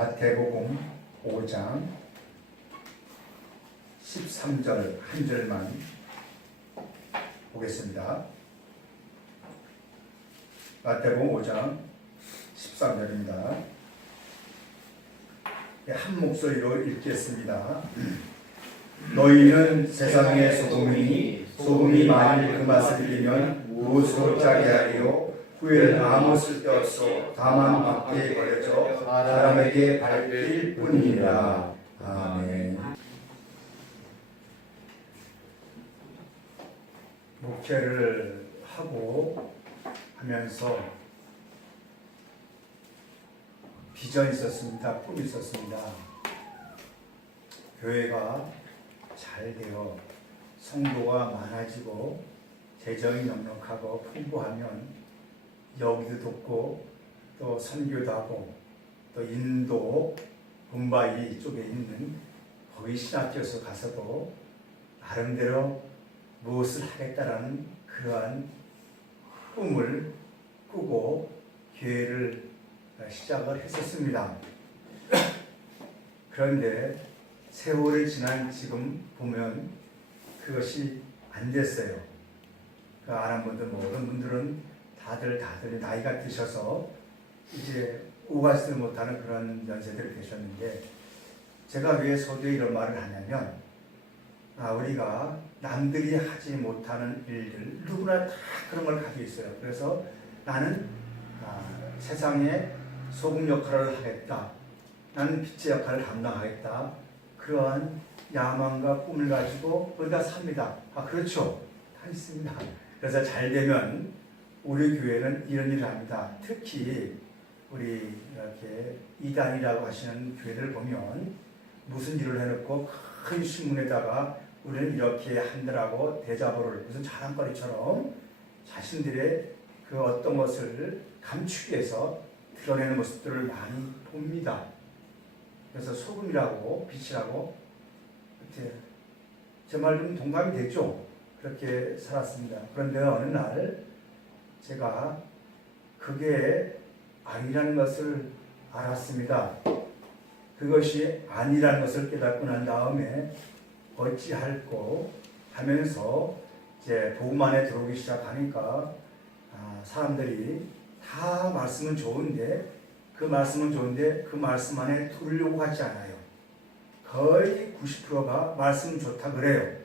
마태복음 5장 13절 한 절만 보겠습니다. 마태복음 5장 13절입니다. 한 목소리로 읽겠습니다. 너희는 세상의 소금이니 소금이 만일 그 맛을 잃으면 무엇으로 짜게 하리요? 후에는 아무 쓸데없어 다만 밖에 버려져 사람에게 밟힐 뿐이니라. 아멘. 목회를 하고 하면서 비전이 있었습니다. 꿈이 있었습니다. 교회가 잘 되어 성도가 많아지고 재정이 넉넉하고 풍부하면 여기도 돕고 또 선교도 하고 또 인도 뭄바이 쪽에 있는 거기 신학교에서 가서도 나름대로 무엇을 하겠다라는 그러한 꿈을 꾸고 교회를 시작을 했었습니다. 그런데 세월이 지난 지금 보면 그것이 안 됐어요. 그 아는 분들 모든 분들은 다들 나이가 드셔서 이제 오가지도 못하는 그런 연세들이 되셨는데, 제가 왜 서두에 이런 말을 하냐면, 우리가 남들이 하지 못하는 일들 누구나 다 그런 걸 가지고 있어요. 그래서 나는 세상에 소금 역할을 하겠다, 나는 빛의 역할을 감당하겠다, 그러한 야망과 꿈을 가지고 우리가 삽니다. 그렇죠, 다 있습니다. 그래서 잘 되면 우리 교회는 이런 일을 합니다. 특히 우리 이렇게 이단이라고 하시는 교회들 보면 무슨 일을 해놓고 큰 신문에다가 우리는 이렇게 한다라고 대자보를 무슨 자랑거리처럼 자신들의 그 어떤 것을 감추기 위해서 드러내는 모습들을 많이 봅니다. 그래서 소금이라고 빛이라고 제 말 좀 동감이 되죠. 그렇게 살았습니다. 그런데 어느 날 제가 그게 아니라는 것을 알았습니다. 그것이 아니라는 것을 깨닫고 난 다음에 어찌할꼬 하면서 이제 복음 안에 들어오기 시작하니까 사람들이 다 말씀은 좋은데 그 말씀 안에 들으려고 하지 않아요. 거의 90%가 말씀 좋다 그래요.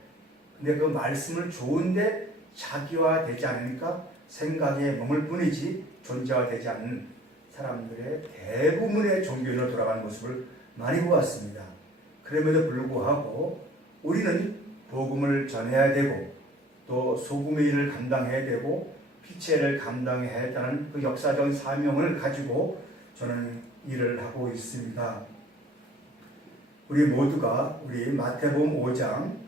근데 그 말씀을 좋은데 자기화되지 않으니까 생각에 머물 뿐이지 존재화되지 않는 사람들의 대부분의 종교인으로 돌아가는 모습을 많이 보았습니다. 그럼에도 불구하고 우리는 복음을 전해야 되고 또 소금의 일을 감당해야 되고 빛의 일을 감당해야 한다는 그 역사적 사명을 가지고 저는 일을 하고 있습니다. 우리 모두가 우리 마태복음 5장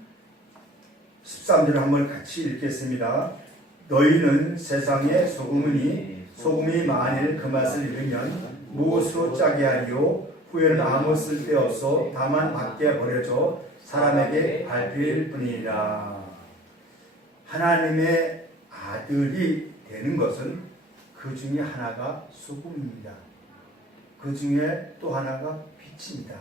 13절을 한번 같이 읽겠습니다. 너희는 세상의 소금이니 소금이 만일 그 맛을 잃으면 무엇으로 짜게 하리요? 후에는 아무 쓸데없어 다만 밖에 버려져 사람에게 밟힐 뿐이니라. 하나님의 아들이 되는 것은 그 중에 하나가 소금입니다. 그 중에 또 하나가 빛입니다.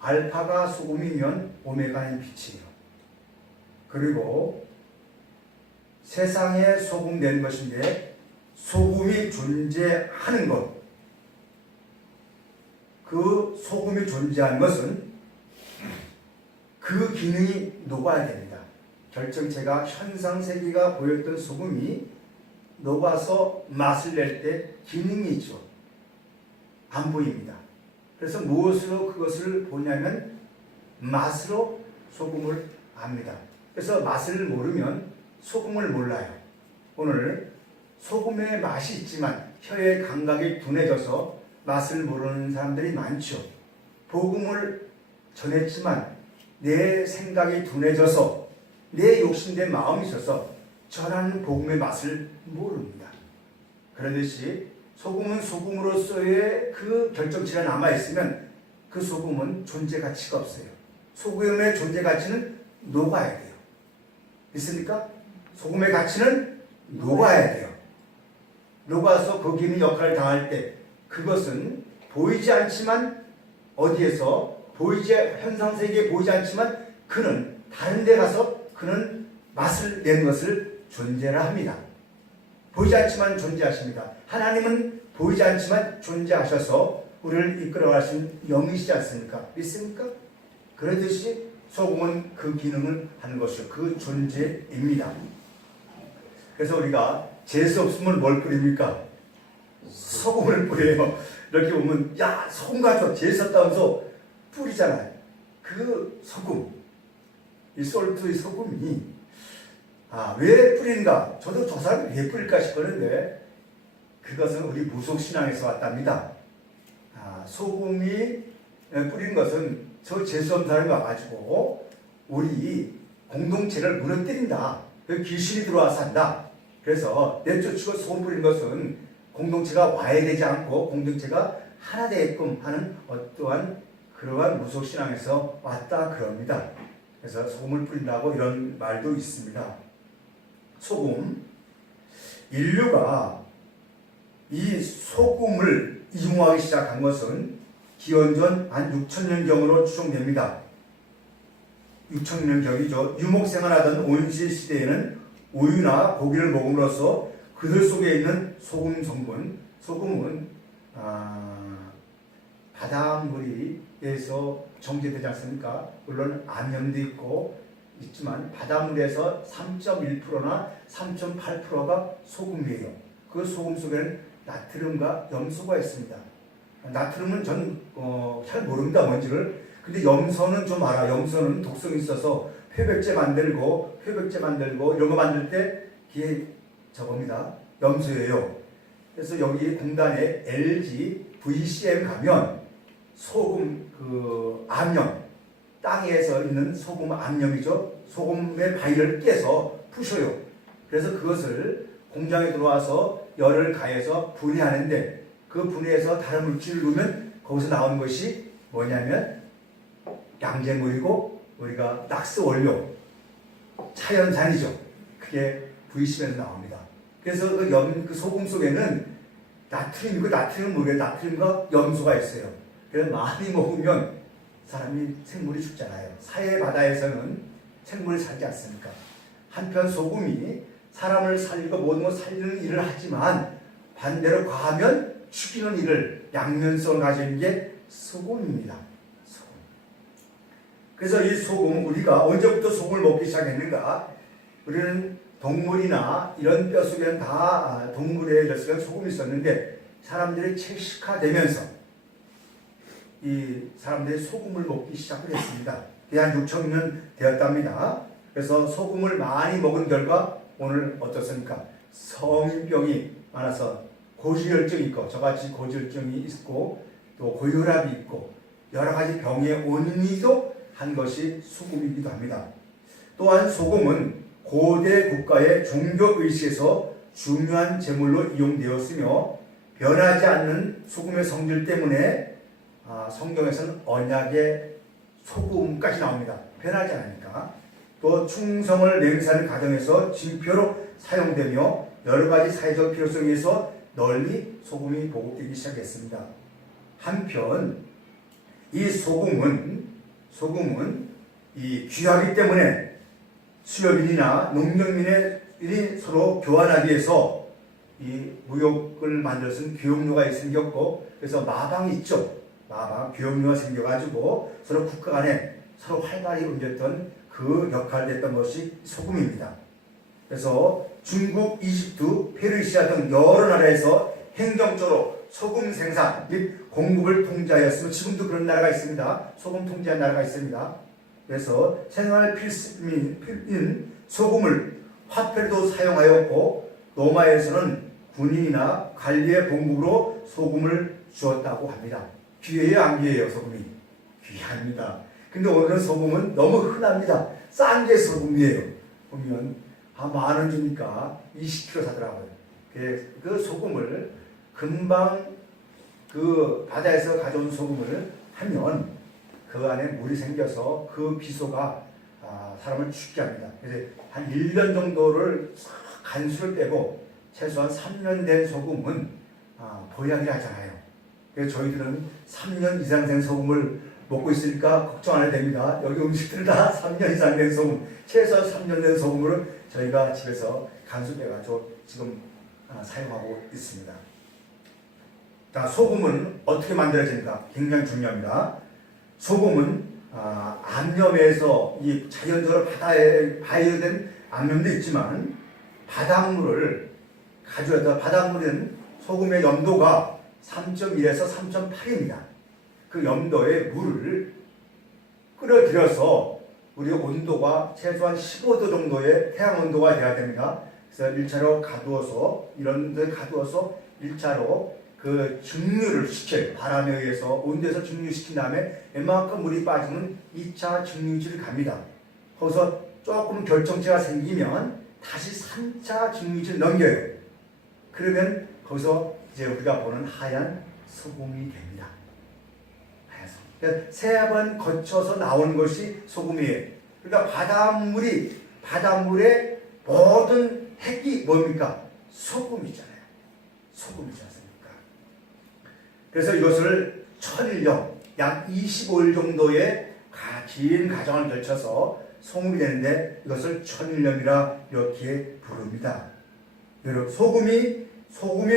알파가 소금이면 오메가는 빛이에요. 그리고 세상에 소금 되는 것인데 소금이 존재하는 것, 그 소금이 존재하는 것은 그 기능이 녹아야 됩니다. 결정체가 현상세계가 보였던 소금이 녹아서 맛을 낼 때 기능이 있죠. 안 보입니다. 그래서 무엇으로 그것을 보냐면 맛으로 소금을 압니다. 그래서 맛을 모르면 소금을 몰라요. 오늘 소금의 맛이 있지만 혀의 감각이 둔해져서 맛을 모르는 사람들이 많죠. 복음을 전했지만 내 생각이 둔해져서 내 욕심된 마음이 있어서 전하는 복음의 맛을 모릅니다. 그러듯이 소금은 소금으로서의 그 결정체가 남아있으면 그 소금은 존재 가치가 없어요. 소금의 존재 가치는 녹아야 돼요. 있습니까? 소금의 가치는 녹아야 돼요. 녹아서 거기 있는 역할을 당할 때 그것은 보이지 않지만 어디에서 현상세계에 보이지 않지만 그는 다른 데 가서 그는 맛을 낸 것을 존재라 합니다. 보이지 않지만 존재하십니다. 하나님은 보이지 않지만 존재하셔서 우리를 이끌어가신 영이시지 않습니까? 믿습니까? 그러듯이 소금은 그 기능을 하는 것이요, 그 존재입니다. 그래서 우리가 재수 없으면 뭘 뿌립니까? 소금을 뿌려요. 이렇게 보면 야, 소금 가져 재수 없다면서 뿌리잖아요. 그 소금, 이 솔트, 이 소금이 왜 뿌리는가? 저도 저 사람이 왜 뿌릴까 싶었는데 그것은 우리 무속신앙에서 왔답니다. 소금이 뿌리는 것은 저 재수없는 사람이 와가지고 우리 공동체를 무너뜨린다. 귀신이 들어와서 한다. 그래서 내쫓고 소금 뿌리는 것은 공동체가 와해되지 않고 공동체가 하나 되게끔 하는 어떠한 그러한 무속신앙에서 왔다 그럽니다. 그래서 소금을 뿌린다고 이런 말도 있습니다. 소금, 인류가 이 소금을 이용하기 시작한 것은 기원전 한 6,000년경으로 추정됩니다. 6,000년경이죠. 유목생활하던 온실 시대에는 우유나 고기를 먹음으로써 그들 속에 있는 소금 성분, 소금은 바닷물에서 정제되지 않습니까? 물론 암염도 있지만 바닷물에서 3.1%나 3.8%가 소금이에요. 그 소금 속에는 나트륨과 염소가 있습니다. 나트륨은 전 잘 모릅니다, 뭔지를. 근데 염소는 좀 알아. 염소는 독성이 있어서 표백제 만들고 이런 거 만들 때 기에 저겁니다. 염소예요. 그래서 여기 공단에 LG VCM 가면 소금 암염, 땅에서 있는 소금 암염이죠. 소금의 바위를 깨서 부셔요. 그래서 그것을 공장에 들어와서 열을 가해서 분해하는데 그 분해해서 다른 물질을 넣으면 거기서 나오는 것이 뭐냐면 양잿물이고 우리가 낙스 원료, 차연산이죠. 그게 VCM에서 나옵니다. 그래서 그 소금 속에는 나트륨이고 나트륨 물에 나트륨과 염소가 있어요. 그래서 많이 먹으면 사람이 생물이 죽잖아요. 사해 바다에서는 생물이 살지 않습니까? 한편 소금이 사람을 살리고 모든 걸 살리는 일을 하지만 반대로 과하면 죽이는 일을 양면성을 가지는 게 소금입니다. 소금. 그래서 이 소금, 우리가 언제부터 소금을 먹기 시작했는가? 우리는 동물이나 이런 뼈 속에는 다 동물의 뼈 속에는 소금이 있었는데 사람들이 채식화되면서 이 사람들이 소금을 먹기 시작을 했습니다. 그게 한 6,000년 되었답니다. 그래서 소금을 많이 먹은 결과 오늘 어떻습니까? 성인병이 많아서 고지혈증이 있고 저같이 고지혈증이 있고 또 고혈압이 있고 여러 가지 병의 원인이기도 한 것이 소금이기도 합니다. 또한 소금은 고대 국가의 종교의식에서 중요한 제물로 이용되었으며 변하지 않는 소금의 성질 때문에 성경에서는 언약의 소금까지 나옵니다. 변하지 않으니까. 또 충성을 맹세하는 가정에서 징표로 사용되며 여러 가지 사회적 필요성에 의해서 널리 소금이 보급되기 시작했습니다. 한편 이 소금은 이 귀하기 때문에 수렵인이나 농경민이 서로 교환하기 위해서 이 무역을 만들어서 교역로가 생겼고 그래서 마방이 있죠. 마방, 교역로가 생겨가지고 서로 국가 간에 서로 활발히 움직였던 그 역할을 했던 것이 소금입니다. 그래서 중국, 이집트, 페르시아 등 여러 나라에서 행정적으로 소금 생산 및 공급을 통제하였으며 지금도 그런 나라가 있습니다. 소금 통제한 나라가 있습니다. 그래서 생활 필수인 소금을 화폐로도 사용하였고 로마에서는 군인이나 관리의 봉급으로 소금을 주었다고 합니다. 귀해요, 안 귀해요? 소금이 귀합니다. 근데 오늘은 소금은 너무 흔합니다. 싼 게 소금이에요. 보면 10,000원 주니까 20kg 사더라고요. 그 소금을 금방 그 바다에서 가져온 소금을 하면 그 안에 물이 생겨서 그 비소가 사람을 죽게 합니다. 그래서 한 1년 정도를 간수를 빼고 최소한 3년 된 소금은 보약이라 하잖아요. 그래서 저희들은 3년 이상 된 소금을 먹고 있으니까 걱정 안 해도 됩니다. 여기 음식들 다 3년 이상 된 소금, 최소 3년 된 소금으로 저희가 집에서 간수해가지고 지금 사용하고 있습니다. 자, 소금은 어떻게 만들어집니까? 굉장히 중요합니다. 소금은 암염에서 이 자연적으로 바다에 발효된 암염도 있지만 바닷물을 가져다 바닷물은 소금의 염도가 3.1에서 3.8입니다. 그 염도에 물을 끓여들여서 우리 온도가 최소한 15도 정도의 태양 온도가 돼야 됩니다. 그래서 1차로 가두어서 이런 데 가두어서 1차로 그 증류를 시켜요. 바람에 의해서 온도에서 증류시킨 다음에 웬만큼 물이 빠지면 2차 증류지를 갑니다. 거기서 조금 결정체가 생기면 다시 3차 증류지를 넘겨요. 그러면 거기서 이제 우리가 보는 하얀 소금이 됩니다. 하얀 소금. 그러니까 3번 거쳐서 나오는 것이 소금이에요. 그러니까 바닷물의 모든 핵이 뭡니까? 소금이잖아요. 소금이지 않습니까? 그래서 이것을 천일염, 약 25일 정도의 긴 과정을 거쳐서 소금이 되는데 이것을 천일염이라 이렇게 부릅니다. 여러분, 소금이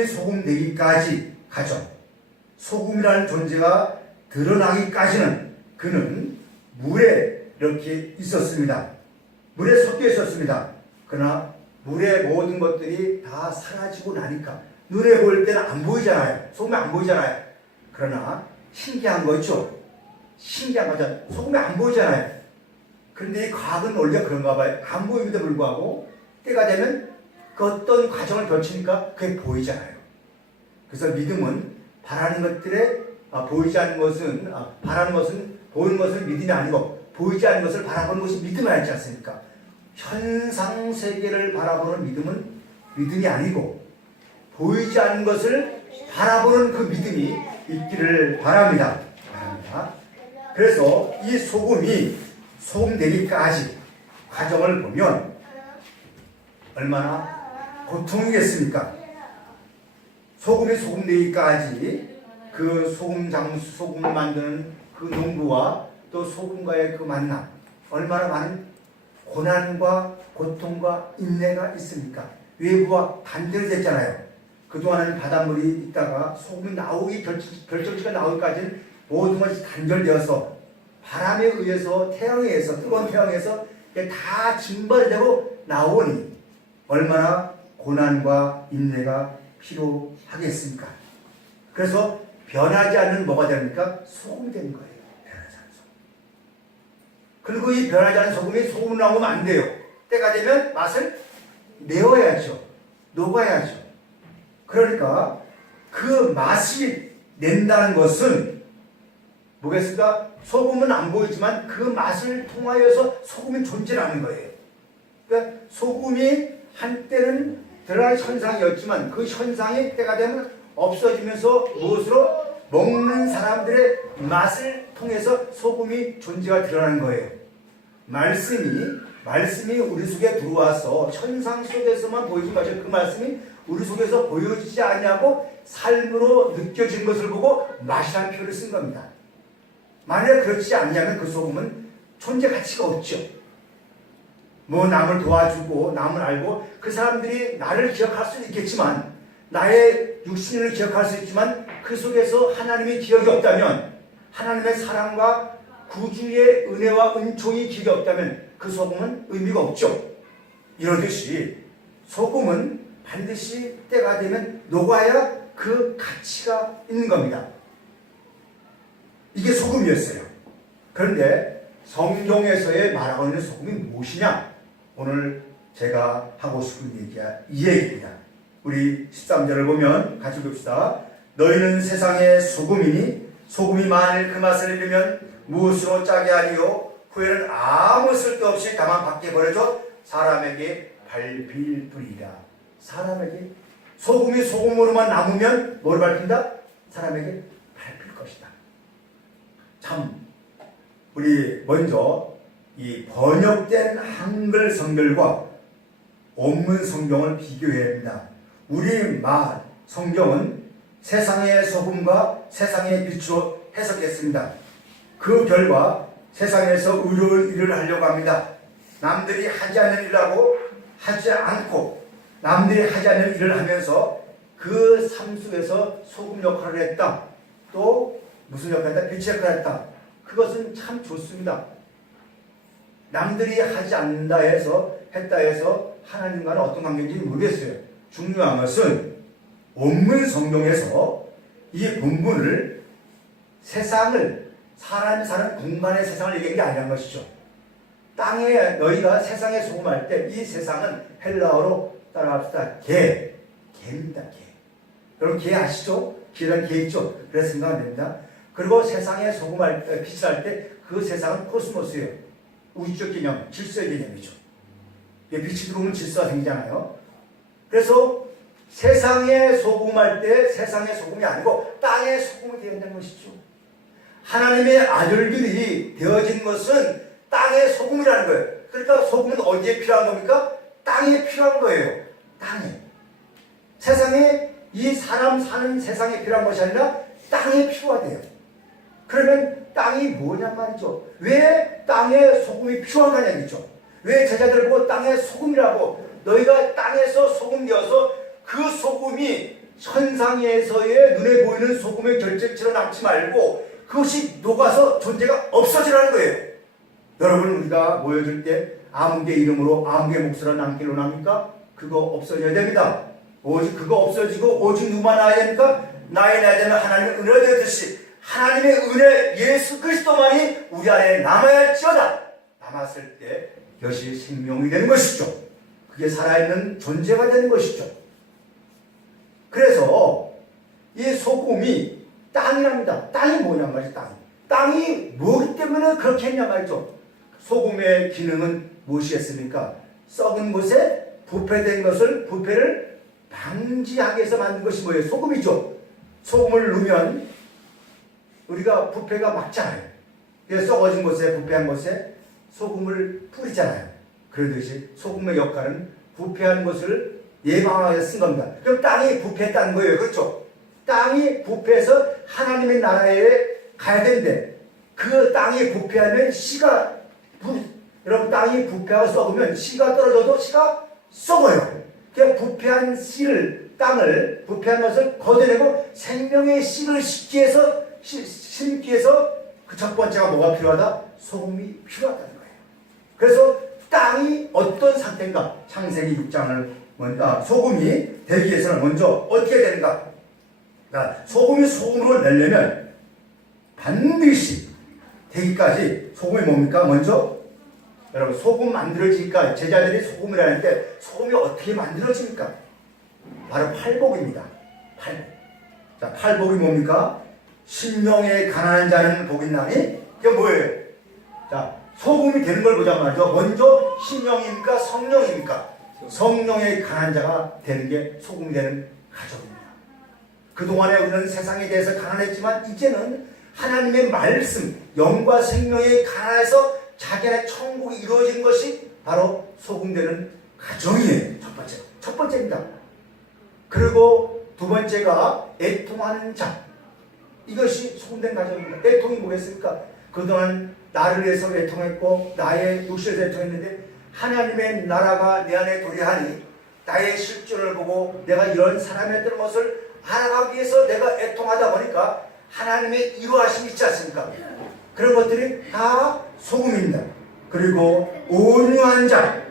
소금되기까지 과정, 소금이라는 존재가 드러나기까지는 그는 물에 이렇게 있었습니다. 물에 섞여 있었습니다. 그러나 물의 모든 것들이 다 사라지고 나니까 눈에 보일 때는 안 보이잖아요. 소금이 안 보이잖아요. 그러나 신기한 거 있죠. 신기한 거죠. 소금이 안 보이잖아요. 그런데 이 과학은 원래 그런가 봐요. 안 보임에도 불구하고 때가 되면 그 어떤 과정을 거치니까 그게 보이잖아요. 그래서 믿음은 바라는 것들에 보이지 않는 것은 바라는 것은 보이는 것은 믿음이 아니고 보이지 않는 것을 바라보는 것이 믿음이 아니지 않습니까? 현상 세계를 바라보는 믿음은 믿음이 아니고 보이지 않는 것을 바라보는 그 믿음이 있기를 바랍니다. 그래서 이 소금이 소금되기까지 과정을 보면 얼마나 고통이겠습니까? 소금이 소금되기까지 그 소금을 만드는 그 농부와 또 소금과의 그 만남, 얼마나 많은 고난과 고통과 인내가 있습니까? 외부와 단절됐잖아요. 그동안은 바닷물이 있다가 소금이 나오기 결정치가 나오기까지는 모든 것이 단절되어서 바람에 의해서 태양에 의해서 뜨거운 태양에 의해서 다 증발되고 나오니 얼마나 고난과 인내가 필요하겠습니까? 그래서 변하지 않는 뭐가 됩니까? 소금이 되는 거예요. 변하지 않는 소금. 그리고 이 변하지 않는 소금이 소금으로 나오면 안 돼요. 때가 되면 맛을 내어야죠. 녹아야죠. 그러니까 그 맛이 낸다는 것은 뭐겠습니까? 소금은 안 보이지만 그 맛을 통하여서 소금이 존재하는 거예요. 그러니까 소금이 한때는 드러날 현상이었지만 그 현상이 때가 되면 없어지면서 무엇으로? 먹는 사람들의 맛을 통해서 소금이 존재가 드러나는 거예요. 말씀이 우리 속에 들어와서 현상 속에서만 보이지 마시고 그 말씀이 우리 속에서 보여지지 않냐고 삶으로 느껴진 것을 보고 맛이라는 표현을 쓴 겁니다. 만약 그렇지 않냐면 그 소금은 존재 가치가 없죠. 뭐 남을 도와주고 남을 알고 그 사람들이 나를 기억할 수는 있겠지만 나의 육신을 기억할 수 있지만 그 속에서 하나님의 기억이 없다면 하나님의 사랑과 구주의 은혜와 은총이 기억이 없다면 그 소금은 의미가 없죠. 이러듯이 소금은 반드시 때가 되면 녹아야 그 가치가 있는 겁니다. 이게 소금이었어요. 그런데 성경에서의 말하고 있는 소금이 무엇이냐? 오늘 제가 하고 싶은 얘기가 이 얘기입니다. 우리 13절을 보면 같이 봅시다. 너희는 세상의 소금이니 소금이 만일 그 맛을 잃으면 무엇으로 짜게 하리요? 후에는 아무 쓸데없이 다만 밖에 버려져 사람에게 밟힐 뿐이라. 사람에게 소금이 소금으로만 남으면 뭘 밟힌다? 사람에게 밟힐 것이다. 참 우리 먼저 이 번역된 한글 성경과 원문 성경을 비교해야 합니다. 우리 성경은 세상의 소금과 세상의 빛으로 해석했습니다. 그 결과 세상에서 의로운 일을 하려고 합니다. 남들이 하지 않는 일하고 하지 않고 남들이 하지 않는 일을 하면서 그 삶 속에서 소금 역할을 했다. 또 무슨 역할을 했다? 빛의 역할을 했다. 그것은 참 좋습니다. 남들이 하지 않는다 해서 했다 해서 하나님과는 어떤 관계인지 모르겠어요. 중요한 것은 원문 성경에서 이 본문을 세상을 사람이 사는 공간의 세상을 얘기한 게 아니란 것이죠. 땅에 너희가 세상에 소금할 때 이 세상은 헬라어로 따라합시다. 개입니다. 개. 여러분 개 아시죠? 개란 개 있죠? 그래서 생각하면 됩니다. 그리고 세상에 소금할 때, 빛을 할 때 그 세상은 코스모스예요. 우주적 개념, 질서의 개념이죠. 빛이 들어오면 질서가 생기잖아요. 그래서 세상에 소금할 때 세상의 소금이 아니고 땅의 소금이 되어야 된다는 것이죠. 하나님의 아들들이 되어진 것은 땅의 소금이라는 거예요. 그러니까 소금은 어디에 필요한 겁니까? 땅에 필요한 거예요. 땅에. 세상에 이 사람 사는 세상에 필요한 것이 아니라 땅에 필요하대요. 그러면 땅이 뭐냔 말이죠. 왜 땅에 소금이 필요하다는 얘기죠. 왜 제자들 보고 땅에 소금이라고 너희가 땅에서 소금 되어서 그 소금이 천상에서의 눈에 보이는 소금의 결정체로 남지 말고 그것이 녹아서 존재가 없어지라는 거예요. 여러분 우리가 모여줄 때 아무개 이름으로 아무개 목소리가 남기로 납니까? 그거 없어져야 됩니다. 오직 그거 없어지고 오직 누구만 나야 됩니까? 나의 나야 되면 하나님의 은혜가 되듯이 하나님의 은혜 예수 그리스도만이 우리 안에 남아야 할지어다. 남았을 때 그것이 생명이 되는 것이죠. 그게 살아있는 존재가 되는 것이죠. 그래서 이 소금이 땅이랍니다. 땅이 뭐냔 말이죠. 땅이 뭐기 때문에 그렇게 했냐 말이죠. 소금의 기능은 무엇이었습니까? 썩은 곳에 부패된 것을 부패를 방지하기 위해서 만든 것이 뭐예요? 소금이죠. 소금을 넣으면 우리가 부패가 막잖아요. 그래서 썩어진 곳에 부패한 곳에 소금을 뿌리잖아요. 그러듯이 소금의 역할은 부패한 것을 예방하기 위해서 쓴 겁니다. 그럼 땅이 부패했다는 거예요. 그렇죠? 땅이 부패해서 하나님의 나라에 가야 되는데 그 땅이 부패하면 씨가 여러분 땅이 부패하고 썩으면 씨가 떨어져도 씨가 썩어요. 그냥 부패한 씨를 땅을 부패한 것을 걷어내고 생명의 씨를 심기 위해서 그 첫 번째가 뭐가 필요하다? 소금이 필요하다는 거예요. 그래서 땅이 어떤 상태인가? 창세기 6장을 소금이 되기 위해서는 먼저 어떻게 되는가? 소금이 소금으로 내려면 반드시 되기까지 소금이 뭡니까? 먼저 여러분 소금 만들어지니까 제자들이 소금을 하는데 소금이 어떻게 만들어집니까? 바로 팔복입니다. 팔복. 자, 팔복이 뭡니까? 신령에 가난한 자는 복이 나니 이게 뭐예요? 자, 소금이 되는 걸 보자 말이죠. 먼저 신령입니까? 성령입니까? 성령에 가난한 자가 되는 게 소금이 되는 가정입니다. 그동안에 우리는 세상에 대해서 가난했지만 이제는 하나님의 말씀, 영과 생명에 가난해서 자기의 천국이 이루어진 것이 바로 소금되는 가정이에요. 첫 번째입니다. 그리고 두 번째가 애통하는 자. 이것이 소금된 가정입니다. 애통이 뭐겠습니까? 그동안 나를 위해서 애통했고 나의 육신에서 애통했는데 하나님의 나라가 내 안에 도래하니 나의 실존을 보고 내가 이런 사람이었던 것을 알아가기 위해서 내가 애통하다 보니까 하나님의 이루하심이 있지 않습니까? 그런 것들이 다 소금입니다. 그리고 온유한 자,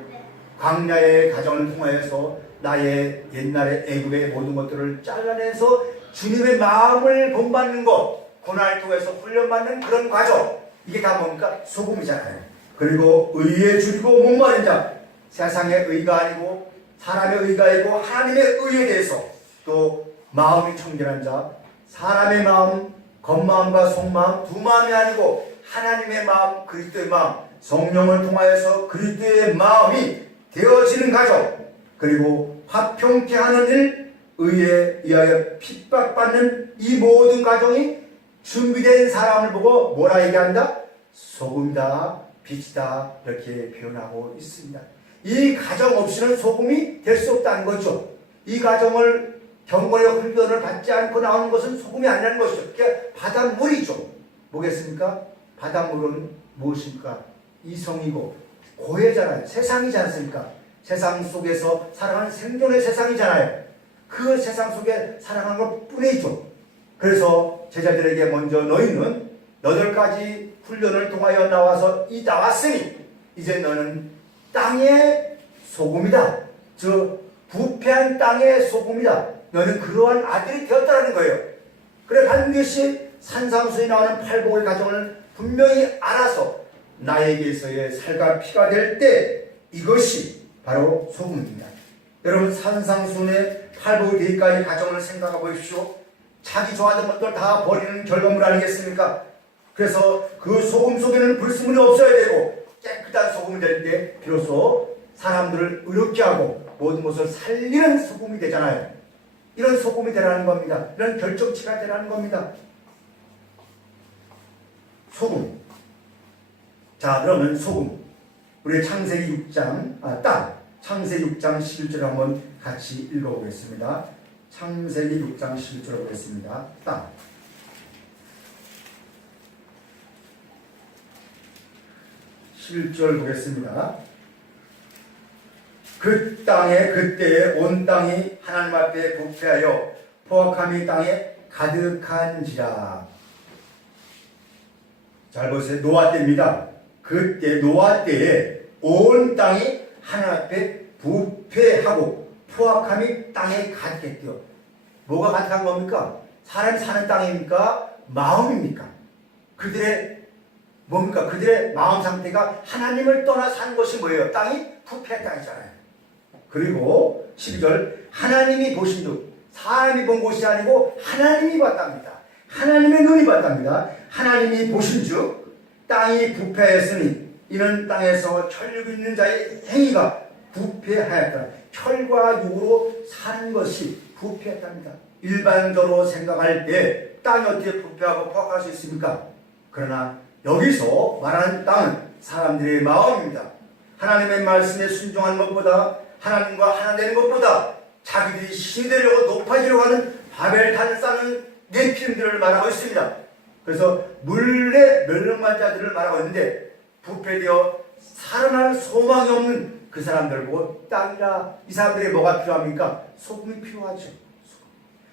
광야의 가정을 통하여서 나의 옛날의 애굽의 모든 것들을 잘라내서 주님의 마음을 본받는 것, 고난을 통해서 훈련받는 그런 과정, 이게 다 뭡니까? 소금이잖아요. 그리고 의에 줄이고 목마른 자, 세상의 의가 아니고 사람의 의가 아니고 하나님의 의에 대해서 또 마음이 청결한 자, 사람의 마음, 겉마음과 속마음 두 마음이 아니고 하나님의 마음, 그리스도의 마음, 성령을 통하여서 그리스도의 마음이 되어지는 가정, 그리고 화평케 하는 일, 의에 의하여 핍박받는 이 모든 가정이 준비된 사람을 보고 뭐라 얘기한다? 소금이다, 빛이다, 이렇게 표현하고 있습니다. 이 가정 없이는 소금이 될 수 없다는 거죠. 이 가정을 경건의 훈련을 받지 않고 나오는 것은 소금이 아니라는 것이죠. 그게 바닷물이죠. 뭐겠습니까? 바닷물은 무엇입니까? 이성이고 고해잖아요. 세상이지 않습니까? 세상 속에서 살아가는 생존의 세상이잖아요. 그 세상 속에 살아가는 것 뿐이죠. 그래서 제자들에게 먼저 너희는 8가지 훈련을 통하여 나왔으니 이제 너는 땅의 소금이다. 저 부패한 땅의 소금이다. 너는 그러한 아들이 되었다는 거예요. 그래 반드시 산상수에 나오는 팔복의 가정을 분명히 알아서 나에게서의 살과 피가 될 때 이것이 바로 소금입니다. 여러분 산상순의 팔복의 대까지 가정을 생각해 보십시오. 자기 좋아하는 것들 다 버리는 결과물 아니겠습니까? 그래서 그 소금 속에는 불순물이 없어야 되고 깨끗한 소금이 될 때 비로소 사람들을 의롭게 하고 모든 것을 살리는 소금이 되잖아요. 이런 소금이 되라는 겁니다. 이런 결정치가 되라는 겁니다. 소금. 자, 그러면 소금. 우리 창세기 6장, 창세기 6장 11절 한번 같이 읽어보겠습니다. 창세기 6장 11절 보겠습니다. 땅. 11절 보겠습니다. 그 땅에 그때에 온 땅이 하나님 앞에 부패하여 포악함이 땅에 가득한지라. 잘 보세요. 노아 때입니다. 그때 노아 때에 온 땅이 하나님 앞에 부패하고 포악함이 땅에 가득했대요. 뭐가 가득한 겁니까? 사람이 사는 땅입니까? 마음입니까? 그들의 뭡니까? 그들의 마음 상태가 하나님을 떠나 산 것이 뭐예요? 땅이 부패한 땅이잖아요. 그리고 12절 하나님이 보신 듯 사람이 본 것이 아니고 하나님이 봤답니다. 하나님의 눈이 봤답니다. 하나님이 보신 즉 땅이 부패했으니 이는 땅에서 혈육 있는 자의 행위가 부패하였다. 혈과 육으로 사는 것이 부패했답니다. 일반적으로 생각할 때 땅이 어떻게 부패하고 포악할 수 있습니까? 그러나 여기서 말하는 땅은 사람들의 마음입니다. 하나님의 말씀에 순종하는 것보다 하나님과 하나 되는 것보다 자기들이 신이 되려고 높아지려고 하는 바벨탑을 쌓는 네피림들을 말하고 있습니다. 그래서 물레 멸망한 자들을 말하고 있는데 부패되어 살아날 소망이 없는 그 사람들 보고 땅이라. 이 사람들이 뭐가 필요합니까? 소금이 필요하죠.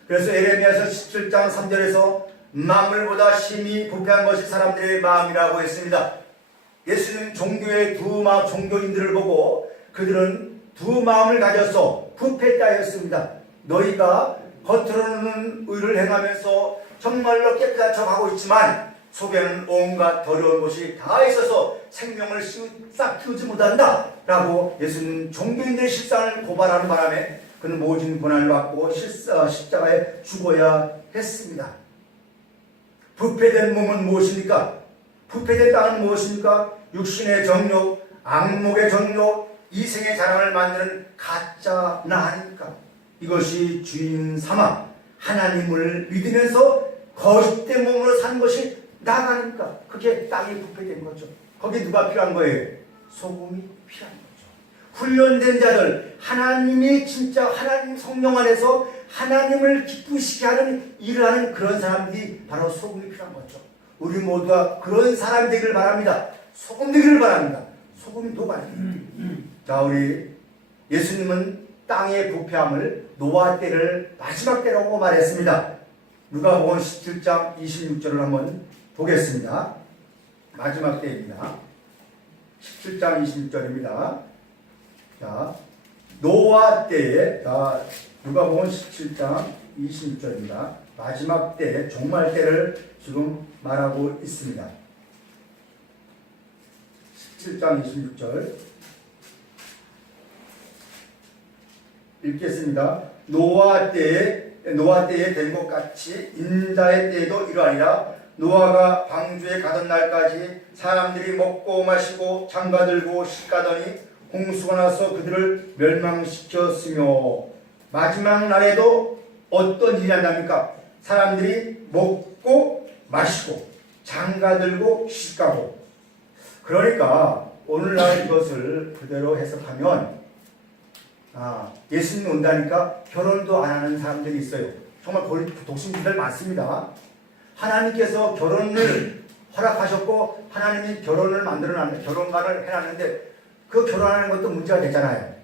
그래서 에레미야서 17장 3절에서 만물보다 심히 부패한 것이 사람들의 마음이라고 했습니다. 예수는 종교의 종교인들을 보고 그들은 두 마음을 가져서 부패했다 했습니다. 너희가 겉으로는 의를 행하면서 정말로 깨끗한 척하고 있지만 속에는 온갖 더러운 것이 다 있어서 생명을 싹 키우지 못한다 라고 예수는 종교인들의 실상을 고발하는 바람에 그는 모진 고난을 받고 십자가에 죽어야 했습니다. 부패된 몸은 무엇입니까? 부패된 땅은 무엇입니까? 육신의 정욕, 악목의 정욕, 이생의 자랑을 만드는 가짜 나 아닙니까? 이것이 주인 삼아 하나님을 믿으면서 거짓된 몸으로 사는 것이 나 아닙니까? 그게 땅이 부패된 거죠. 거기 누가 필요한 거예요? 소금이 필요한 거죠. 훈련된 자들, 하나님이 진짜 하나님 성령 안에서 하나님을 기쁘시게 하는 일을 하는 그런 사람들이 바로 소금이 필요한 거죠. 우리 모두가 그런 사람이 되기를 바랍니다. 소금 되기를 바랍니다. 소금이 녹아요. 자, 우리 예수님은 땅의 부패함을 노아 때를 마지막 때라고 말했습니다. 누가복음 17장 26절을 한번 보겠습니다. 마지막 때입니다. 17장 26절입니다. 자, 노아 때에, 누가복음 17장 26절입니다. 마지막 때, 종말 때를 지금 말하고 있습니다. 17장 26절 읽겠습니다. 노아 때에 된 것 같이 인자의 때에도 이러하리라. 노아가 방주에 가던 날까지 사람들이 먹고 마시고 장가들고 시가더니 홍수가 나서 그들을 멸망시켰으며 마지막 날에도 어떤 일이 난답니까? 사람들이 먹고 마시고 장가들고 시가고. 그러니까 오늘날 이것을 그대로 해석하면 예수님 온다니까 결혼도 안 하는 사람들이 있어요. 정말 독신들들 많습니다. 하나님께서 결혼을 허락하셨고 하나님이 결혼을 만들어놨는데 결혼관을 해놨는데 그 결혼하는 것도 문제가 되잖아요.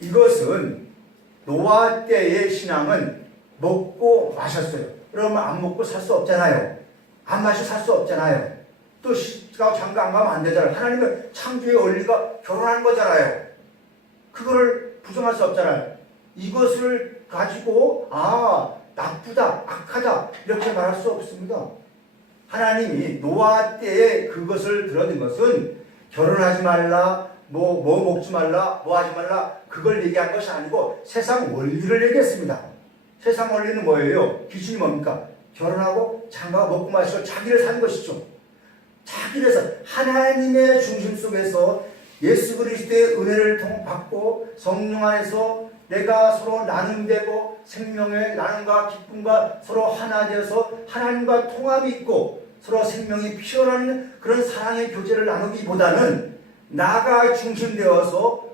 이것은 노아 때의 신앙은 먹고 마셨어요. 그러면 안 먹고 살 수 없잖아요. 안 마시고 살 수 없잖아요. 또 장가 안 가면 안 되잖아요. 하나님은 창조의 원리가 결혼하는 거잖아요. 그거를 부정할 수 없잖아요. 이것을 가지고 나쁘다, 악하다 이렇게 말할 수 없습니다. 하나님이 노아 때에 그것을 들어준 것은 결혼하지 말라, 뭐 먹지 말라, 뭐 하지 말라 그걸 얘기한 것이 아니고 세상 원리를 얘기했습니다. 세상 원리는 뭐예요? 기준이 뭡니까? 결혼하고 장가 먹고 마시고 자기를 사는 것이죠. 자기를 하나님의 중심 속에서 예수 그리스도의 은혜를 받고 성령 안에서 내가 서로 나눔되고 생명의 나눔과 기쁨과 서로 하나 되어서 하나님과 통합이 있고 서로 생명이 피어나는 그런 사랑의 교제를 나누기보다는 나가 중심되어서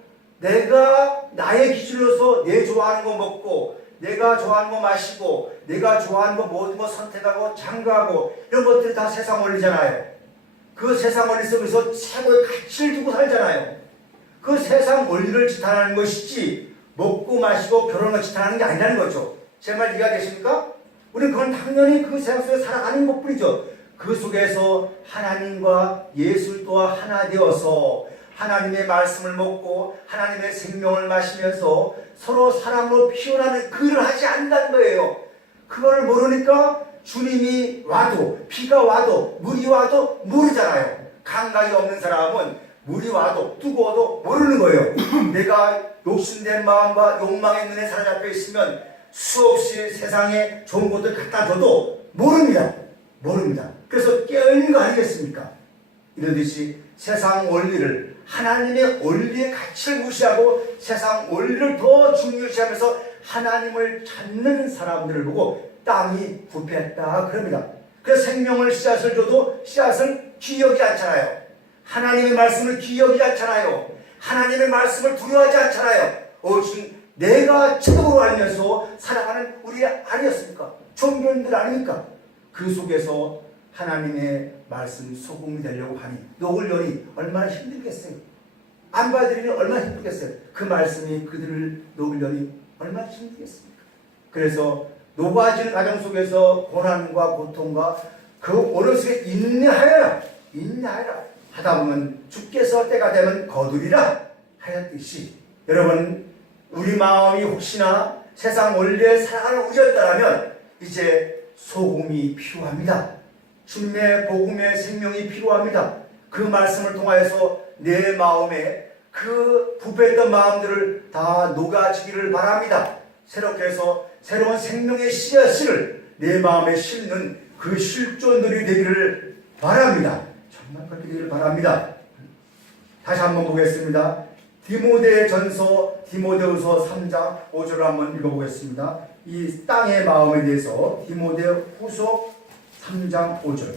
내가 나의 기준으로서 내 좋아하는 거 먹고 내가 좋아하는 거 마시고 내가 좋아하는 거 모든 거 선택하고 장가하고 이런 것들이 다 세상 원리잖아요. 그 세상 원리 속에서 최고의 가치를 두고 살잖아요. 그 세상 원리를 지탄하는 것이지 먹고 마시고 결혼을 지탄하는 게 아니라는 거죠. 제 말 이해가 되십니까? 우리는 그건 당연히 그 세상 속에 살아가는 것뿐이죠. 그 속에서 하나님과 예수 또한 하나 되어서 하나님의 말씀을 먹고 하나님의 생명을 마시면서 서로 사랑으로 피어나는 그 일을 하지 않는다는 거예요. 그거를 모르니까 주님이 와도 비가 와도 물이 와도 모르잖아요. 감각이 없는 사람은 물이 와도 뜨거워도 모르는 거예요. 내가 욕심된 마음과 욕망의 눈에 사로잡혀 있으면 수없이 세상에 좋은 것들 갖다 줘도 모릅니다. 그래서 깨어있는 거 아니겠습니까? 이러듯이 세상 원리를 하나님의 원리의 가치를 무시하고 세상 원리를 더 중요시하면서 하나님을 찾는 사람들을 보고 땅이 부패했다 그럽니다. 그래서 생명을 씨앗을 줘도 씨앗을 기억이 않잖아요. 하나님의 말씀을 기억이 않잖아요. 하나님의 말씀을 두려워하지 않잖아요. 오직 내가 최고로 알면서 살아가는 우리 아니었습니까? 종교인들 아닙니까? 그 속에서 하나님의 말씀 소금이 되려고 하니 녹으려니 얼마나 힘들겠어요. 안 받으려니 얼마나 힘들겠어요. 그 말씀이 그들을 녹으려니 얼마나 힘들겠습니까? 그래서 녹아지는 과정 속에서 고난과 고통과 그 오늘 속에 인내하여라 하다 보면 주께서 때가 되면 거두리라 하였듯이 여러분 우리 마음이 혹시나 세상 원리에 살아가는 우리였다면 이제 소금이 필요합니다. 주님의 복음의 생명이 필요합니다. 그 말씀을 통하여서 내 마음에 그 부패했던 마음들을 다 녹아지기를 바랍니다. 새롭게 해서 새로운 생명의 씨앗을 내 마음에 심는 그 실존들이 되기를 바랍니다. 정말 그렇게 되기를 바랍니다. 다시 한번 보겠습니다. 디모데전서 디모데후서 3장 5절을 한번 읽어보겠습니다. 이 땅의 마음에 대해서 디모데후서 3장 5절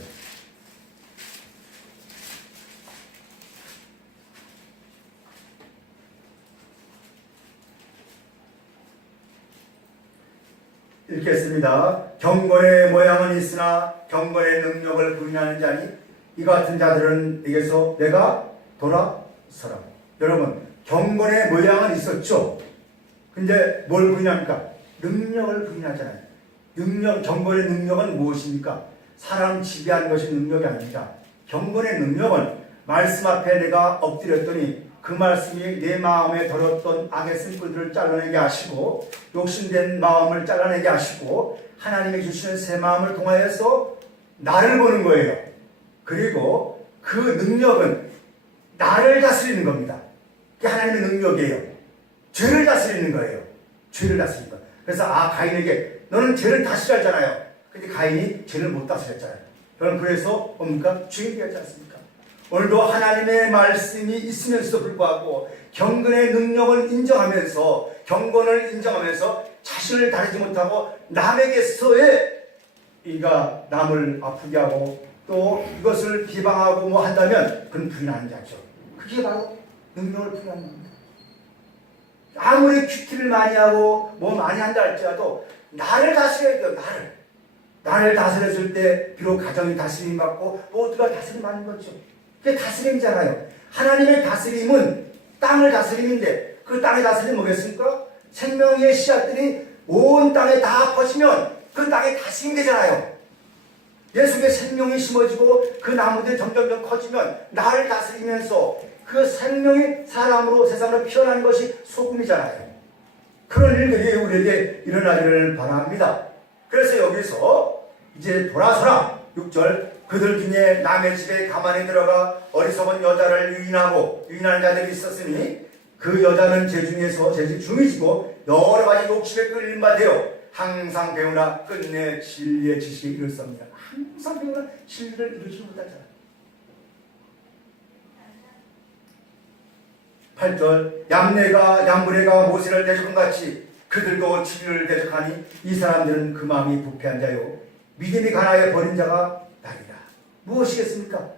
읽겠습니다. 경건의 모양은 있으나 경건의 능력을 부인하는 자니 이 같은 자들에게서 내가 돌아서라. 여러분 경건의 모양은 있었죠. 근데 뭘 부인합니까? 능력을 부인하잖아요. 경건의 능력은 무엇입니까? 사람 지배하는 것이 능력이 아닙니다. 경건의 능력은 말씀 앞에 내가 엎드렸더니 그 말씀이 내 마음에 들었던 악의 쓴뿌리들을 잘라내게 하시고 욕심된 마음을 잘라내게 하시고 하나님이 주시는 새 마음을 통하여서 나를 보는 거예요. 그리고 그 능력은 나를 다스리는 겁니다. 그게 하나님의 능력이에요. 죄를 다스리는 거예요. 죄를 다스리는 거. 그래서 가인에게 너는 죄를 다스리잖아요. 근데 가인이 죄를 못 다스렸잖아요. 여러분 그래서 뭡니까? 죄인이 되었지 않습니까? 오늘도 하나님의 말씀이 있으면서도 불구하고 경건의 능력을 인정하면서 경건을 인정하면서 자신을 다루지 못하고 남에게서의 이가 남을 아프게 하고 또 이것을 비방하고 뭐 한다면 그건 부인하는 자죠. 그게 바로 능력을 부인하는 겁니다. 그래서 하나님의 말씀을 아무리 큐티를 많이 하고 뭐 많이 한다 할지라도 나를 다스려야 돼요. 나를 다스렸을 때 비록 가정이 다스림 받고 모두가 다스림 받는 거죠. 그게 다스림이잖아요. 하나님의 다스림은 땅을 다스림인데 그 땅의 다스림이 뭐겠습니까? 생명의 씨앗들이 온 땅에 다 퍼지면 그 땅에 다스림이 되잖아요. 내 속에 생명이 심어지고 그 나무들이 점점 커지면 나를 다스리면서 그 생명이 사람으로 세상으로 피어나는 것이 소금이잖아요. 그런 일들이 우리에게 일어나기를 바랍니다. 그래서 여기서 이제 돌아서라 6절 그들 중에 남의 집에 가만히 들어가 어리석은 여자를 유인하는 자들이 있었으니 그 여자는 제 중이지고 여러 가지 욕심에 끌린 바 되어 항상 배우나 끝내 진리의 지식에 이르렀습니다. 항상 배우나 진리를 이루지 못하잖아요. 8절 양브레가 모세를 대적한 같이 그들도 진리를 대적하니 이 사람들은 그 마음이 부패한 자요 믿음이 가나에 버린 자가 나리라. 무엇이겠습니까?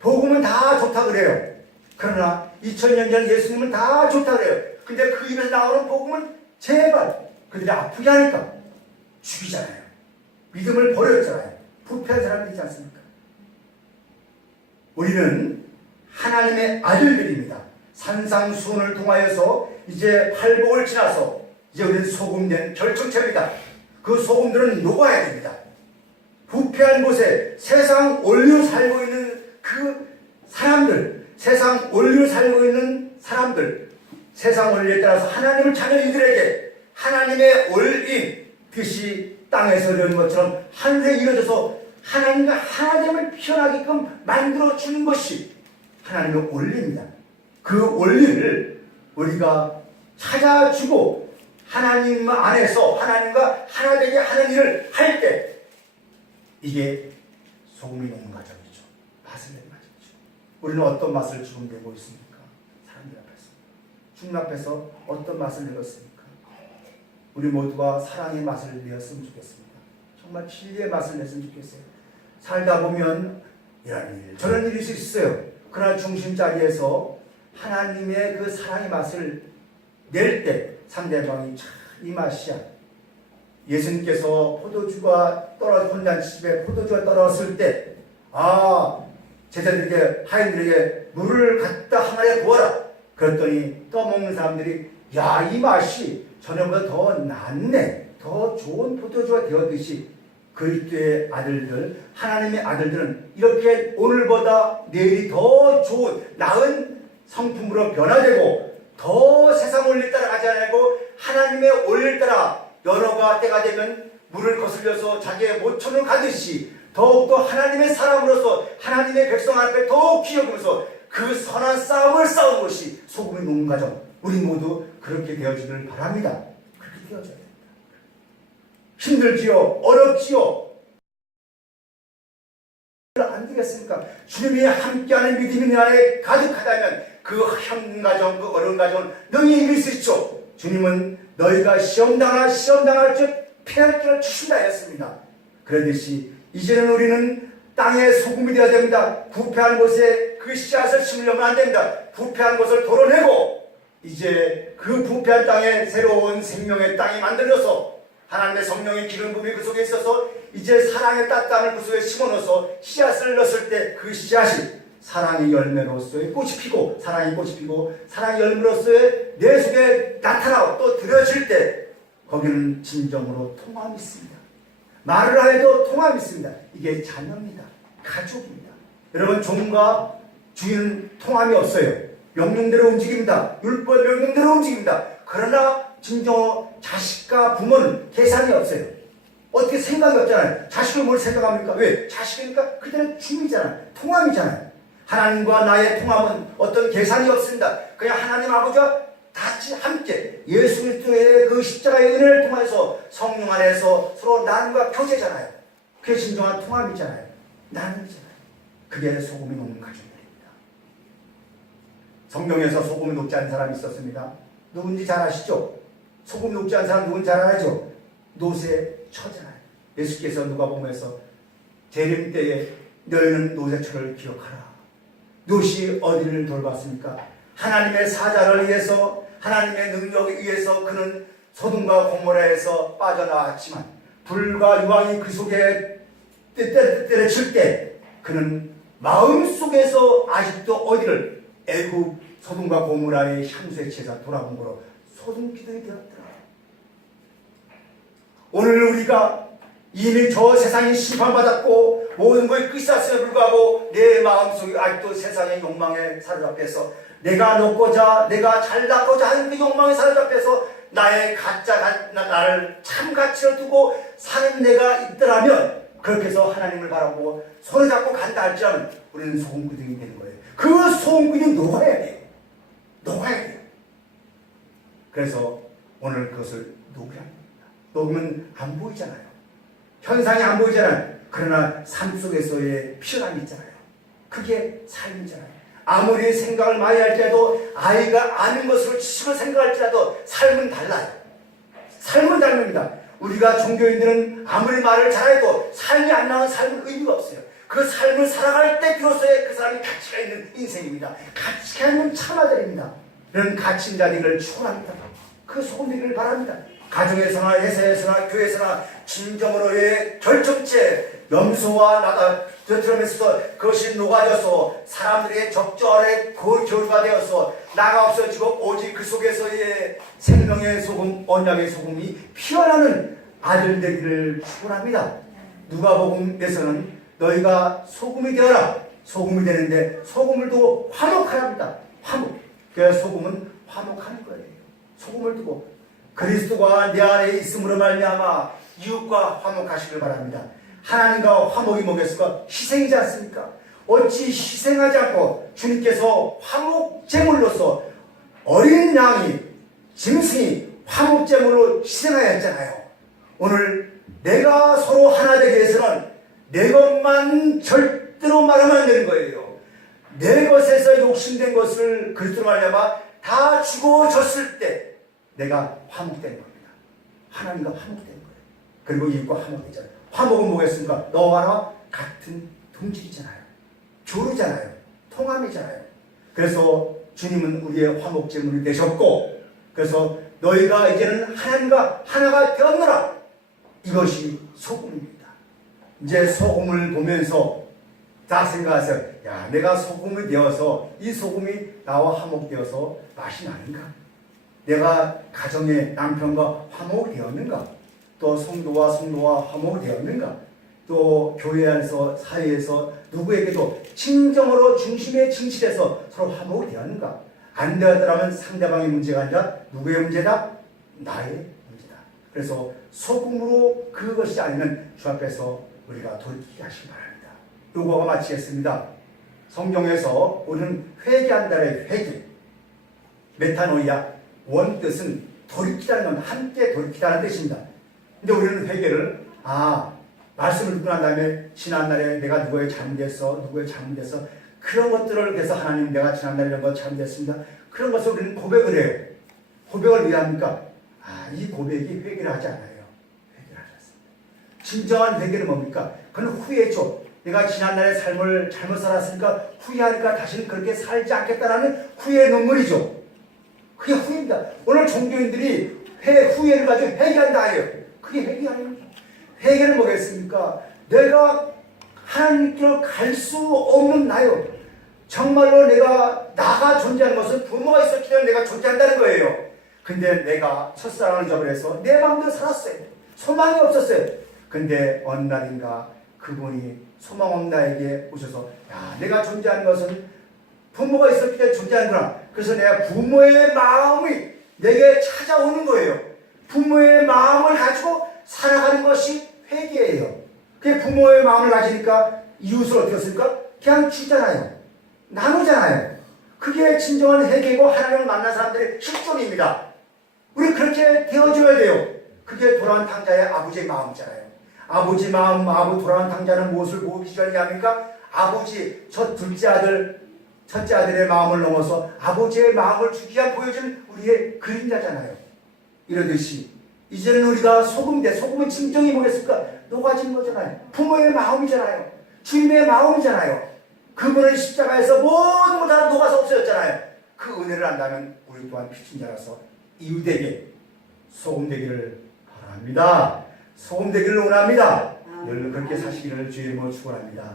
복음은 다 좋다 그래요. 그러나 2000년 전 예수님은 다 좋다 그래요. 근데 그 입에서 나오는 복음은 제발 그들이 아프게 하니까 죽이잖아요. 믿음을 버렸잖아요. 부패한 사람들이지 않습니까? 우리는 하나님의 아들들입니다. 산상수훈을 통하여서 이제 팔복을 지나서 이제 우리는 소금된 결정체입니다. 그 소금들은 녹아야 됩니다. 부패한 곳에 세상 원리로 살고 있는 그 사람들, 세상 원리로 살고 있는 사람들, 세상 원리에 따라서 하나님을 자녀 이들에게 하나님의 원리인 뜻이 땅에서 이루어진 것처럼 하늘에 이루어져서 하나님과 하나됨을 피어나게끔 만들어주는 것이 하나님의 원리입니다. 그 원리를 우리가 찾아주고 하나님 안에서 하나님과 하나 되게 하는 일을 할 때 이게 소금이 녹는 과정이죠. 맛을 내는 과정이죠. 우리는 어떤 맛을 지금 내고 있습니까? 사람들 앞에서. 주님 앞에서 어떤 맛을 내었습니까? 우리 모두가 사랑의 맛을 내었으면 좋겠습니다. 정말 진리의 맛을 냈으면 좋겠어요. 살다 보면 이런 일 저런 일이 있어요. 그러나 중심 자리에서 하나님의 그 사랑의 맛을 낼 때 상대방이 참 이 맛이야. 예수님께서 혼잔집에 포도주가 떨어졌을 때 제자들에게 하인들에게 물을 갖다 항아리에 부어라. 그랬더니 떠먹는 사람들이 야, 이 맛이 전에보다 더 낫네. 더 좋은 포도주가 되었듯이 그리스도의 아들들, 하나님의 아들들은 이렇게 오늘보다 내일이 더 좋은 나은 성품으로 변화되고 더 세상 원리에 따라가지 않고 하나님의 원리에 따라 연호가 때가 되면 물을 거슬려서 자기의 모처럼 가듯이 더욱더 하나님의 사람으로서 하나님의 백성 앞에 더욱 기억하면서 그 선한 싸움을 싸우는 것이 소금이 녹는 과정. 우리 모두 그렇게 되어지길 바랍니다. 그렇게 되어져야 됩니다. 힘들지요? 어렵지요? 안 되겠습니까? 주님이 함께하는 믿음이 내 안에 가득하다면 그 힘든 가정, 그 어려운 가정을 능히 이길 수 있죠. 주님은 너희가 시험당할 줄 피할 줄을 주신다 했습니다. 그러듯이 이제는 우리는 땅에 소금이 되어야 됩니다. 부패한 곳에 그 씨앗을 심으려면 안 됩니다. 부패한 곳을 도려내고 이제 그 부패한 땅에 새로운 생명의 땅이 만들어서 하나님의 성령의 기름 부음이 그 속에 있어서 이제 사랑의 따뜻함을 그 속에 심어넣어서 씨앗을 넣었을 때 그 씨앗이 사랑의 열매로서의 꽃이 피고 사랑의 꽃이 피고 사랑의 열매로서의 내 속에 나타나고 또 들여질 때 거기는 진정으로 통함이 있습니다. 말을 하여도 통함이 있습니다. 이게 자녀입니다. 가족입니다. 여러분 종과 주인은 통함이 없어요. 명령대로 움직입니다. 율법 명령대로 움직입니다. 그러나 진정 자식과 부모는 계산이 없어요. 어떻게 생각이 없잖아요. 자식을 뭘 생각합니까? 왜? 자식이니까 그들은 주인이잖아요. 통함이잖아요. 하나님과 나의 통함은 어떤 계산이 없습니다. 그냥 하나님 아버지와 같이 함께 예수 그리스도의 그 십자가의 은혜를 통해서 성령 안에서 서로 나눔과 교제잖아요. 그게 진정한 통함이잖아요. 나눔이잖아요. 그게 소금이 녹는 가정들입니다. 성경에서 소금이 녹지 않은 사람이 있었습니다. 누군지 잘 아시죠? 소금이 녹지 않은 사람 누군지 잘 알죠? 노새 처잖아요. 예수께서 누가복음에서 재림 때에 너희는 노새처를 기억하라. 노시 어디를 돌봤습니까? 하나님의 사자를 위해서, 하나님의 능력에 의해서 그는 소돔과 고모라에서 빠져나왔지만 불과 유황이 그 속에 때려칠 때 그는 마음속에서 아직도 어디를 애굽 소돔과 고모라의 향수의 채가 돌아본 거로 소돔 기둥이 되었더라. 오늘 우리가 이미 저 세상이 심판받았고 모든 것이 끝이 났음에 불구하고 내 마음속에 아직도 세상의 욕망에 사로잡혀서 내가 높고자 내가 잘나고자 하는 그 욕망에 사로잡혀서 나의 나를 참 가치를 두고 사는 내가 있더라면 그렇게 해서 하나님을 바라보고 손을 잡고 간다 할지라면 우리는 소금기둥이 되는 거예요. 그 소금기둥이 녹아야 돼요. 녹아야 돼요. 그래서 오늘 그것을 녹여야 합니다. 녹으면 안 보이잖아요. 현상이 안 보이잖아요. 그러나 삶 속에서의 피어남이 있잖아요. 그게 삶이잖아요. 아무리 생각을 많이 할지라도 아이가 아는 것으로 지식을 생각할지라도 삶은 달라요. 삶은 다릅니다. 우리가 종교인들은 아무리 말을 잘해도 삶이 안 나온 삶은 의미가 없어요. 그 삶을 살아갈 때 비로소의 그 사람이 가치가 있는 인생입니다. 가치가 있는 참아들입니다. 이런 가치 있는 자리를 추구합니다. 그 소금 되기를 바랍니다. 가정에서나 회사에서나 교회에서나 진정으로의 결정체 염소와 나가 드러면서 그것이 녹아져서 사람들의 적절의 교류가 되어서 나가 없어지고 오직 그 속에서의 생명의 소금, 언약의 소금이 피어나는 아들 되기를 축원합니다. 누가복음에서는 너희가 소금이 되어라. 소금이 되는데 소금을 두고 화목하랍니다. 화목. 그래서 소금은 화목하는 거예요. 소금을 두고 그리스도가 내 안에 있음으로 말미암아 이웃과 화목하시길 바랍니다. 하나님과 화목이 뭐겠습니까? 희생이지 않습니까? 어찌 희생하지 않고 주님께서 화목제물로서 어린 양이 짐승이 화목제물로 희생하였잖아요. 오늘 내가 서로 하나 되기 위해서는 내 것만 절대로 말하면 안 되는 거예요. 내 것에서 욕심된 것을 그리스도로 말미암아 다 주고 졌을 때 내가 화목되는 겁니다. 하나님과 화목되는 거예요. 그리고 이웃과 화목되잖아요. 화목은 뭐겠습니까? 너와 나 같은 동질이잖아요. 교류잖아요. 통함이잖아요. 그래서 주님은 우리의 화목제물이 되셨고 그래서 너희가 이제는 하나님과 하나가 되었노라. 이것이 소금입니다. 이제 소금을 보면서 다 생각하세요. 야, 내가 소금이 되어서 이 소금이 나와 화목되어서 맛이 나는가? 내가 가정의 남편과 화목이 되었는가? 또 성도와 화목이 되었는가? 또 교회 안에서 사회에서 누구에게도 진정으로 중심에 진실해서 서로 화목이 되었는가? 안 되었더라면 상대방의 문제가 아니라 누구의 문제다? 나의 문제다. 그래서 소금으로 그것이 아니면 주 앞에서 우리가 돌이키게 하시기 바랍니다. 요거가 마치겠습니다. 성경에서 우리는 회개한다의 회개, 메타노이아 원뜻은 돌이키다는 건 함께 돌이키다는 뜻입니다. 근데 우리는 회개를 말씀을 듣고 난 다음에 지난날에 내가 누구의 잘못했어 그런 것들을 위해서 하나님 내가 지난날에 이런 거 잘못했습니다. 그런 것을 우리는 고백을 해요. 고백을 왜 합니까? 이 고백이 회개를 하지 않아요. 회개를 하지 않습니다. 진정한 회개는 뭡니까? 그건 후회죠. 내가 지난날의 삶을 잘못 살았으니까 후회하니까 다시는 그렇게 살지 않겠다라는 후회의 눈물이죠. 그게 후회입니다. 오늘 종교인들이 후회를 가지고 회개한다 해요. 그게 회개 아닙니다. 회개는 뭐겠습니까? 내가 하나님께로 갈 수 없는 나요. 정말로 나가 존재하는 것은 부모가 있었기 때문에 내가 존재한다는 거예요. 근데 내가 첫사랑을 잊어버려서 내 마음대로 살았어요. 소망이 없었어요. 근데 어느 날인가 그분이 소망 없는 나에게 오셔서 내가 존재하는 것은 부모가 있었기 때문에 존재하는구나. 그래서 내가 부모의 마음이 내게 찾아오는 거예요. 부모의 마음을 가지고 살아가는 것이 회개예요. 그 부모의 마음을 가지니까 이웃을 어떻게 했습니까? 그냥 주잖아요. 나누잖아요. 그게 진정한 회개고 하나님을 만난 사람들의 실존입니다. 우리 그렇게 되어줘야 돼요. 그게 돌아온 탕자의 아버지의 마음이잖아요. 아버지 마음, 돌아온 탕자는 무엇을 보기 시작합니까? 아버지, 첫째 아들의 마음을 넘어서 아버지의 마음을 주기 위한 보여준 우리의 그림자잖아요. 이러듯이 이제는 우리가 소금은 진정이 뭐겠습니까? 녹아진 거잖아요. 부모의 마음이잖아요. 주님의 마음이잖아요. 그분은 십자가에서 모든 걸 다 녹아서 없어졌잖아요. 그 그 은혜를 안다면 우리 또한 빚진 자라서 이웃에게 소금 되기를 바랍니다. 소금 되기를 원합니다. 여러분 그렇게 사시기를 주의 이름으로 축원합니다.